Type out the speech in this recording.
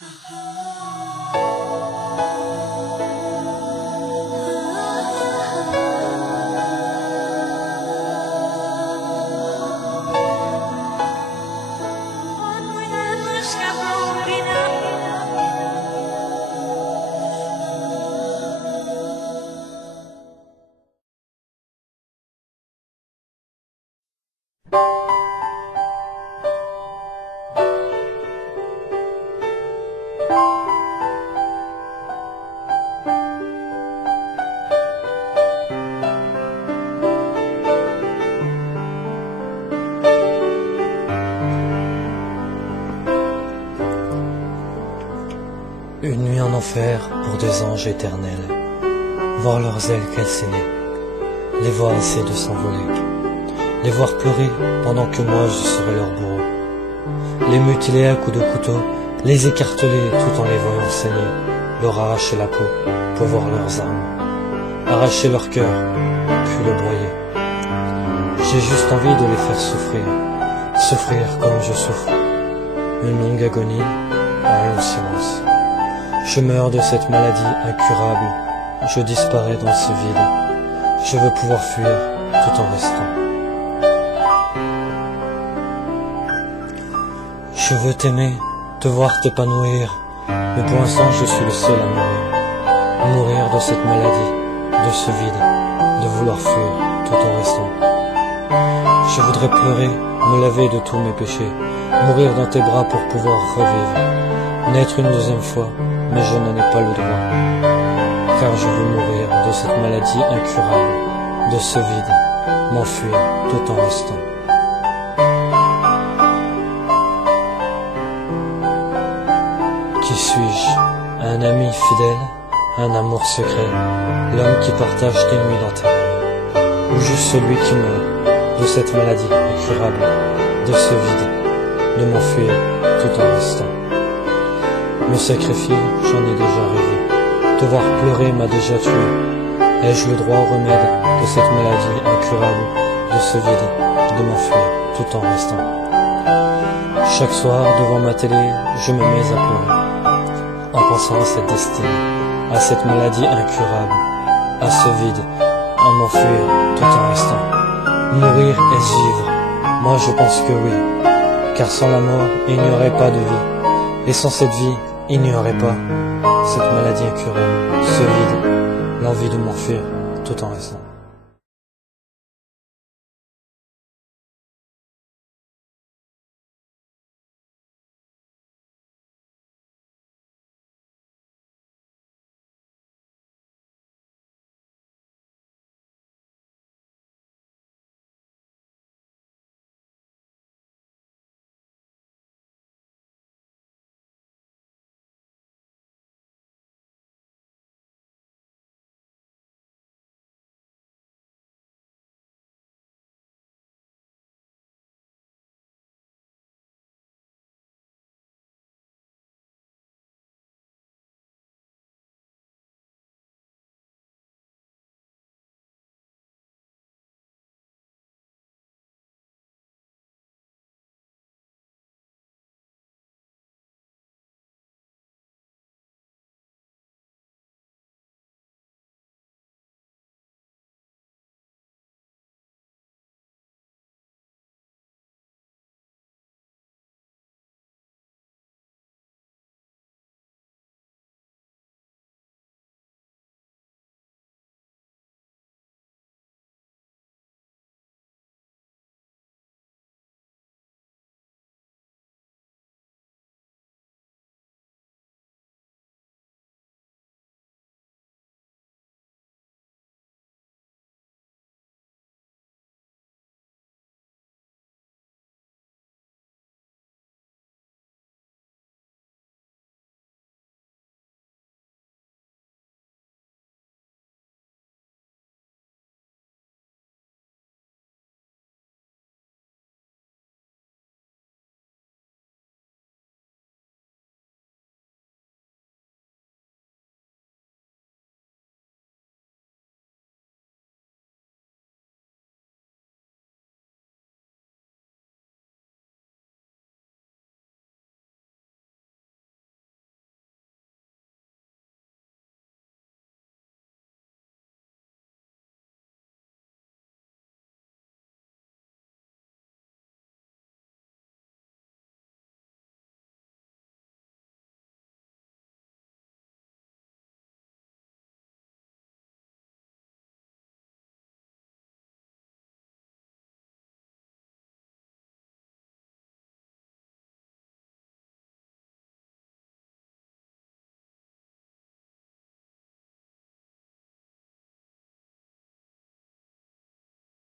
Une nuit en enfer pour deux anges éternels, voir leurs ailes calcinées, les voir essayer de s'envoler, les voir pleurer pendant que moi je serai leur bourreau, les mutiler à coups de couteau, les écarteler tout en les voyant saigner, leur arracher la peau pour voir leurs armes, arracher leur cœur, puis le broyer. J'ai juste envie de les faire souffrir, souffrir comme je souffre, une longue agonie, un long silence. Je meurs de cette maladie incurable, je disparais dans ce vide, je veux pouvoir fuir tout en restant. Je veux t'aimer, te voir t'épanouir, mais pour l'instant je suis le seul à mourir. Mourir de cette maladie, de ce vide, de vouloir fuir tout en restant. Je voudrais pleurer, me laver de tous mes péchés, mourir dans tes bras pour pouvoir revivre, naître une deuxième fois, mais je n'en ai pas le droit, car je veux mourir de cette maladie incurable, de ce vide, m'enfuir tout en restant. Qui suis-je? Un ami fidèle, un amour secret, l'homme qui partage tes nuits dans tes rêves, ou juste celui qui meurt de cette maladie incurable, de ce vide, de m'enfuir tout en restant. Me sacrifier, j'en ai déjà rêvé. Te voir pleurer m'a déjà tué. Ai-je le droit au remède de cette maladie incurable, de ce vide, de m'enfuir tout en restant? Chaque soir, devant ma télé, je me mets à pleurer, en pensant à cette destinée, à cette maladie incurable, à ce vide, à m'enfuir tout en restant. Mourir est-ce vivre? Moi je pense que oui, car sans la mort, il n'y aurait pas de vie. Et sans cette vie, il n'y aurait pas cette maladie incurable, ce vide, l'envie de m'enfuir tout en restant.